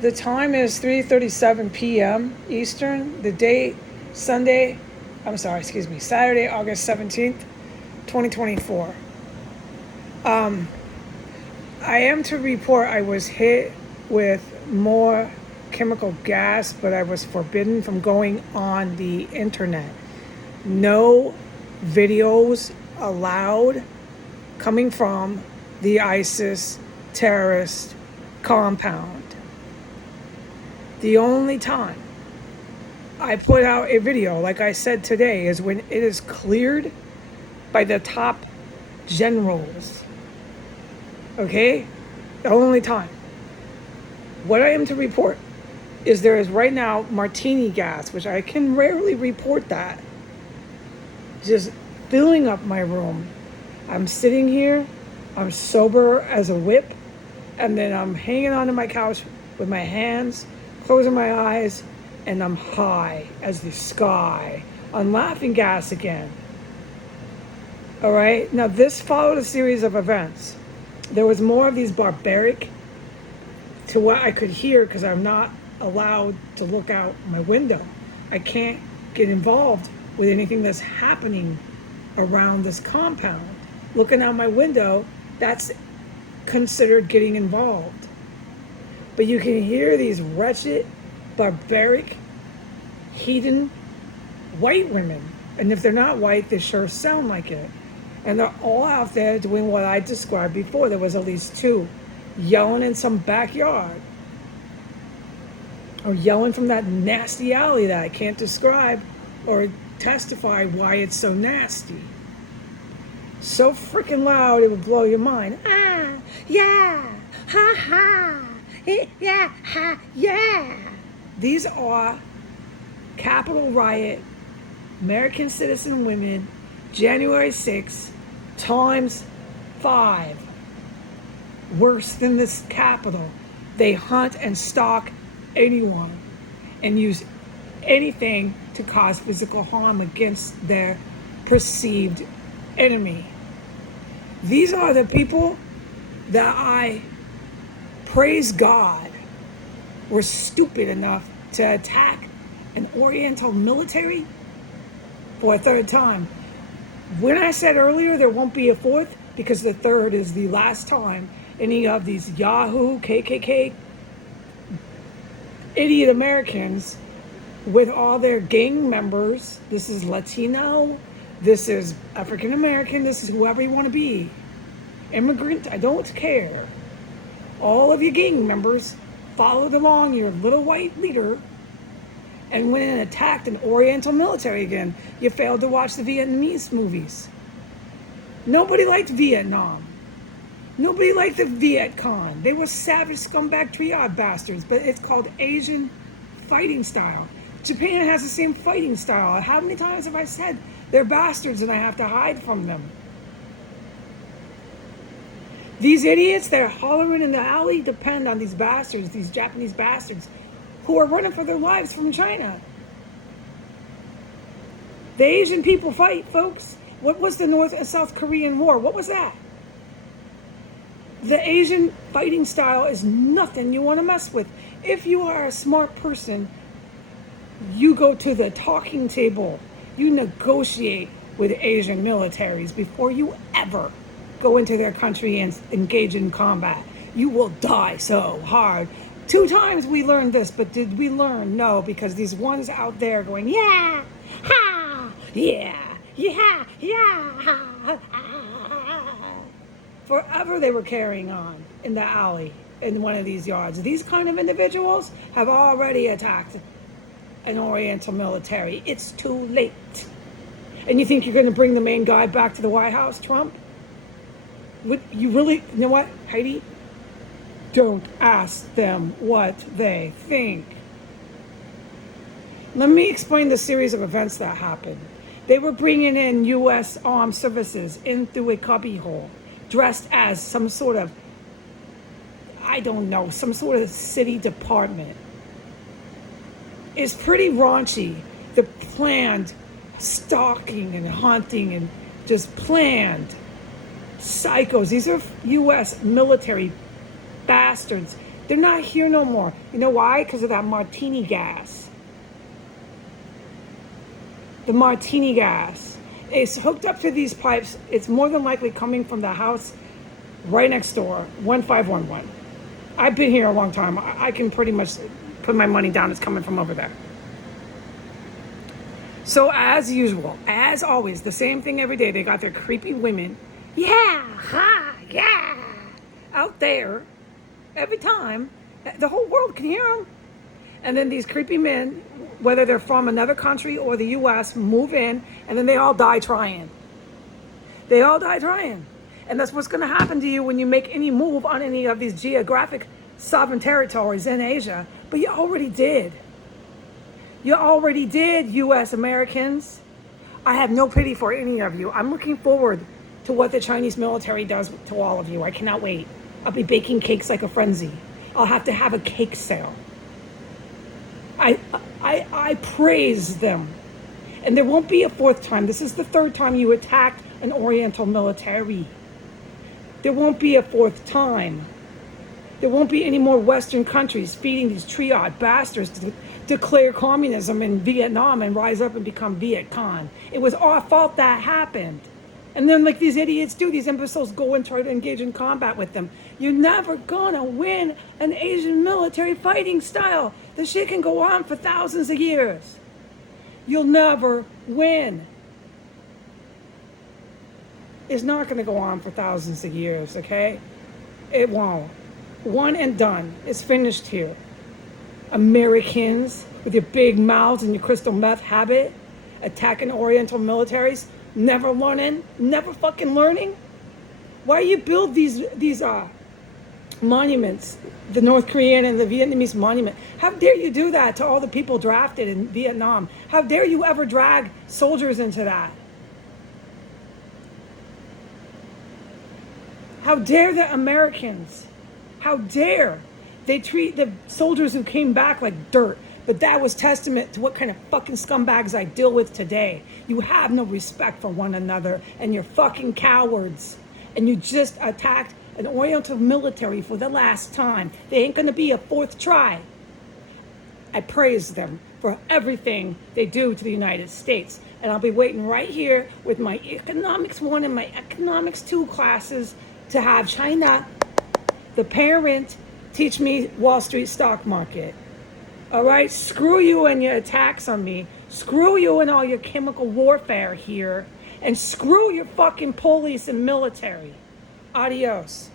The time is 3:37 p.m. Eastern. The date, Sunday, Saturday, August 17th, 2024. I am to report I was hit with more chemical gas, but I was forbidden from going on the internet. No videos allowed coming from the ISIS terrorist compound. The only time I put out a video, like I said today, is when it is cleared by the top generals. Okay? The only time. What I am to report is there is right now martini gas, which I can rarely report that, just filling up my room. I'm sitting here, I'm sober as a whip, and then I'm hanging onto my couch with my hands, closing my eyes, and I'm high as the sky on laughing gas again. All right? Now, this followed a series of events. There was more of these barbaric, to what I could hear, because I'm not allowed to look out my window. I can't get involved with anything that's happening around this compound. Looking out my window, that's considered getting involved. But you can hear these wretched, barbaric, heathen white women. And if they're not white, they sure sound like it. And they're all out there doing what I described before. There was at least two yelling in some backyard, or yelling from that nasty alley that I can't describe or testify why it's so nasty. So freaking loud it would blow your mind. Ah, yeah, ha ha, yeah, ha, yeah. These are Capitol riot, American citizen women, January 6th, times 5. Worse than this Capitol. They hunt and stalk anyone and use anything to cause physical harm against their perceived enemy. These are the people that I praise God were stupid enough to attack an Oriental military for a third time. When I said earlier there won't be a fourth, because the third is the last time any of these Yahoo, KKK, idiot Americans with all their gang members, this is Latino, this is African American, this is whoever you want to be, immigrant, I don't care. All of your gang members followed along your little white leader and went and attacked an Oriental military again. You failed to watch the Vietnamese movies. Nobody liked Vietnam. Nobody liked the Viet Cong. They were savage scumbag triad bastards, but it's called Asian fighting style. Japan has the same fighting style. How many times have I said they're bastards and I have to hide from them? These idiots that are hollering in the alley depend on these bastards, these Japanese bastards, who are running for their lives from China. The Asian people fight, folks. What was the North and South Korean War? What was that? The Asian fighting style is nothing you want to mess with. If you are a smart person, you go to the talking table. You negotiate with Asian militaries before you ever go into their country and engage in combat. You will die so hard. 2 times we learned this, but did we learn? No, because these ones out there going, yeah, ha, yeah, yeah, yeah, ha, forever they were carrying on in the alley in one of these yards. These kind of individuals have already attacked an Oriental military. It's too late. And you think you're going to bring the main guy back to the White House, Trump? Would you really, you know what, Heidi? Don't ask them what they think. Let me explain the series of events that happened. They were bringing in U.S. armed services in through a cubbyhole, dressed as some sort of, I don't know, some sort of city department. It's pretty raunchy. The planned stalking and hunting and just planned psychos. These are U.S. military bastards They're not here no more. You know why? Because of that martini gas. The martini gas. It's hooked up to these pipes. It's more than likely coming from the house right next door, 1511. I've been here a long time. I can pretty much put my money down. It's coming from over there. So as usual, as always, the same thing every day. They got their creepy women, yeah, ha, yeah, out there every time. The whole world can hear them. And then these creepy men, whether they're from another country or the U.S., move in, and then they all die trying. They all die trying. And that's what's going to happen to you when you make any move on any of these geographic sovereign territories in Asia. But you already did. You already did, U.S. Americans. I have no pity for any of you. I'm looking forward to what the Chinese military does to all of you. I cannot wait. I'll be baking cakes like a frenzy. I'll have to have a cake sale. I praise them. And there won't be a fourth time. This is the third time you attacked an Oriental military. There won't be a fourth time. There won't be any more Western countries feeding these triad bastards to declare communism in Vietnam and rise up and become Viet Cong. It was our fault that happened. And then like these idiots do, these imbeciles go and try to engage in combat with them. You're never gonna win an Asian military fighting style. The shit can go on for thousands of years. You'll never win. It's not gonna go on for thousands of years, okay? It won't. One and done. It's finished here. Americans with your big mouths and your crystal meth habit, attacking Oriental militaries, never learning, never fucking learning. Why you build these monuments, the North Korean and the Vietnamese monument? How dare you do that to all the people drafted in Vietnam? How dare you ever drag soldiers into that? How dare the Americans? How dare they treat the soldiers who came back like dirt? But that was testament to what kind of fucking scumbags I deal with today. You have no respect for one another, and you're fucking cowards. And you just attacked an Oriental military for the last time. They ain't gonna be a fourth try. I praise them for everything they do to the United States. And I'll be waiting right here with my Economics 1 and my Economics 2 classes to have China, the parent, teach me Wall Street stock market. All right? Screw you and your attacks on me. Screw you and all your chemical warfare here. And screw your fucking police and military. Adios.